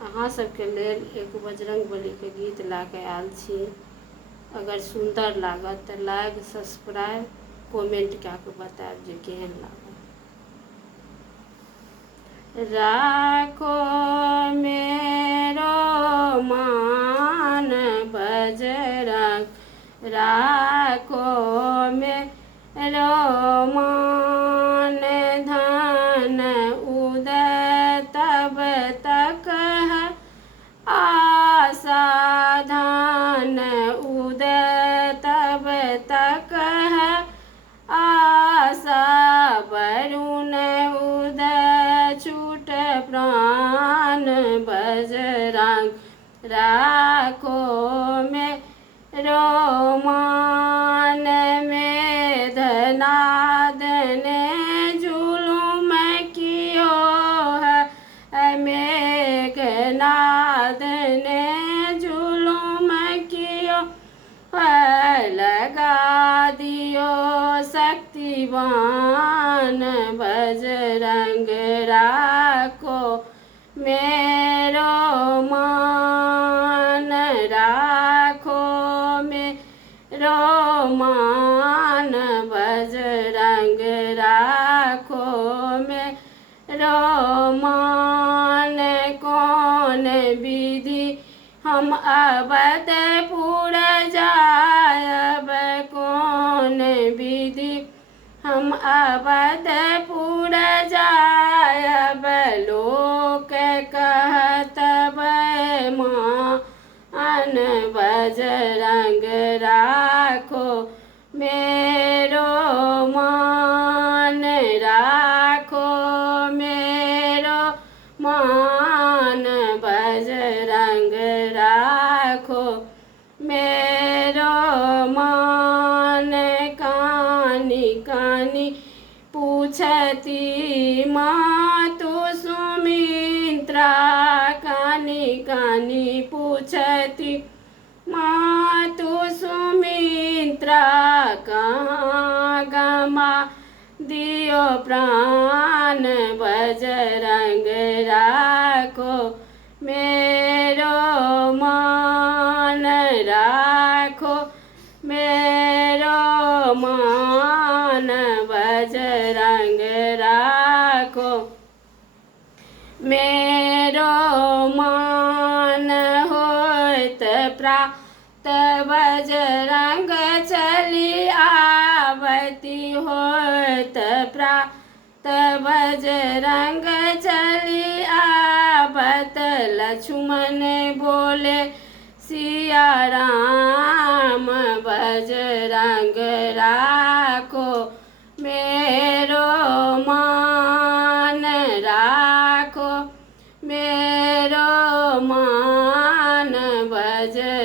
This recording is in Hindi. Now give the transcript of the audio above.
अहाँ सबके लेल एक बजरंगबली के गीत ला के आयल छी। अगर सुंदर लागत तो लाइक सब्सक्राइब कमेंट क्या के बताएब जे केहन लागत। राखो मेरो मान बजरंग, राखो मेरो मान धन उदय तब तक है आशा, धन उदय तब तक है आशा, वरुण उदय छूट प्राण बजरंग, राखो मेरो मान मेघनाद ने जुलुम कियो है, मेघनाद ने जुलुम कियो है, लगा दियो शक्तिवान बजरंग, राखो मेरो मान, राखो मेरो मान बजरंग, राखो मेरो मान। कौन विधि हम अवधपुर जायब, कौन विधि हम अवधपुर जायब, लोक कहत मान बजरंग, राखो मेरो मान, राखो मेरो मान बजरंग, राखो मेरो मान। कानी कानी पूछती मातु सुमित्रा, कानी कानी पूछती मातु सुमित्रा, कहाँ गमा दियो प्राण बजरंग, राखो मेरो मान, राखो मेरो मान बजरंग, राखो मेरो मान। होत प्रात बजरंग चली आवती, होत प्रात बजरंग चली आवत, लक्ष्मण बोले सिया राम बजरंग, राखो मेरो मान, राखो मेरो मान बजरंग।